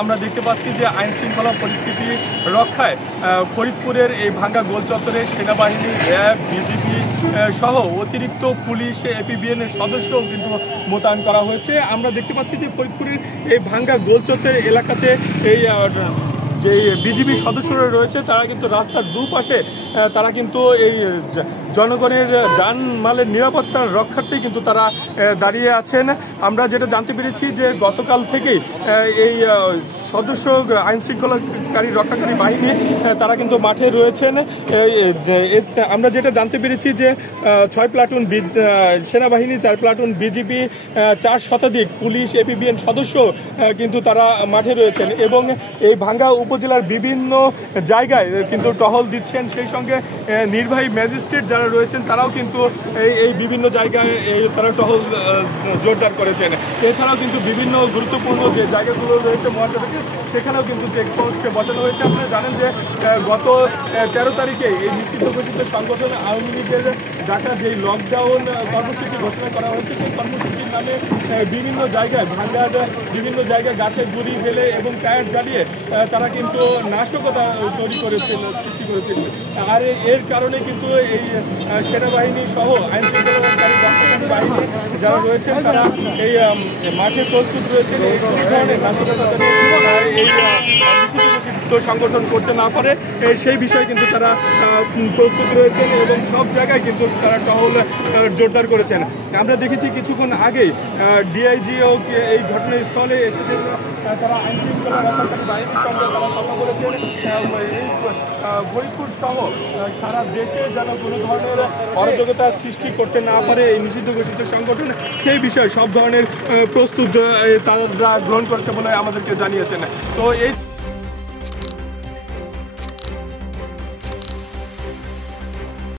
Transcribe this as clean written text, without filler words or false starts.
আমরা দেখতে পাচ্ছি যে আইন শৃঙ্খলা পরিস্থিতি রক্ষায় ফরিদপুরের এই ভাঙ্গা গোল চত্বরে সেনাবাহিনী, র্যাব, বিজিবি সহ অতিরিক্ত পুলিশ, এপিবিএন এর সদস্যও কিন্তু মোতায়েন করা হয়েছে। আমরা দেখতে পাচ্ছি যে ফরিদপুরের এই ভাঙ্গা গোল চত্বর এলাকাতে এই যে বিজিবি সদস্যরা রয়েছে তারা কিন্তু রাস্তার দুপাশে তারা কিন্তু এই জনগণের জানমালের নিরাপত্তা রক্ষার্থে কিন্তু তারা দাঁড়িয়ে আছেন। আমরা যেটা জানতে পেরেছি যে গতকাল থেকেই এই সদস্য আইন শৃঙ্খলাকারী রক্ষাকারী বাহিনী তারা কিন্তু মাঠে রয়েছেন। আমরা যেটা জানতে পেরেছি যে 6 প্লাটুন সেনাবাহিনী, 4 প্লাটুন বিজিবি, 4 শতাধিক পুলিশ, এপিবিএন সদস্য কিন্তু তারা মাঠে রয়েছেন এবং এই ভাঙ্গা উপজেলার বিভিন্ন জায়গায় কিন্তু টহল দিচ্ছেন। সেই সঙ্গে নির্বাহী ম্যাজিস্ট্রেট যারা রয়েছেন তারাও কিন্তু এই বিভিন্ন জায়গায় তারা টহল জোরদার করেছেন। এছাড়াও কিন্তু বিভিন্ন গুরুত্বপূর্ণ যে জায়গাগুলো রয়েছে মহাসড়কে সেখানেও কিন্তু চেকপোস্টে বসানো হয়েছে। আপনারা জানেন যে গত 13 তারিখে এই নিষিদ্ধ ঘোষিত সংগঠন আওয়ামী লীগের ডাকা যেই লকডাউন কর্মসূচি ঘোষণা করা হয়েছে সেই কর্মসূচির নামে বিভিন্ন জায়গায় ভাঙ্গার বিভিন্ন জায়গায় গাছে গুড়ি ফেলে এবং টায়ার জ্বালিয়ে তারা কিন্তু নাশকতা তৈরি করেছিল, সৃষ্টি করেছিল। আর এর কারণে কিন্তু এই সেনাবাহিনী সহ আইন শৃঙ্খলাকারী রক্ষাকারী বাহিনী যারা রয়েছেন তারা এই মাঠে প্রস্তুত রয়েছেন এই ধরনের নাশকতা যাতে এই সংগঠন করতে না পারে সেই বিষয়ে কিন্তু তারা প্রস্তুত রয়েছেন এবং সব জায়গায় কিন্তু তারা টহল জোরদার করেছেন। আমরা দেখেছি কিছুক্ষণ আগেই ডিআইজিও এই ঘটনাস্থলে এসেছেন, তারা আইন শৃঙ্খলা রক্ষাকারী বাহিনীর সঙ্গে তারা কথা বলেছেন এই ফরিদপুর সহ সারা দেশে যেন কোনো ধরনের অরাজকতা সৃষ্টি করতে না পারে এই নিষিদ্ধ ঘোষিত সংগঠন, সেই বিষয়ে সব ধরনের প্রস্তুত তারা গ্রহণ করেছে বলে আমাদেরকে জানিয়েছেন। তো এই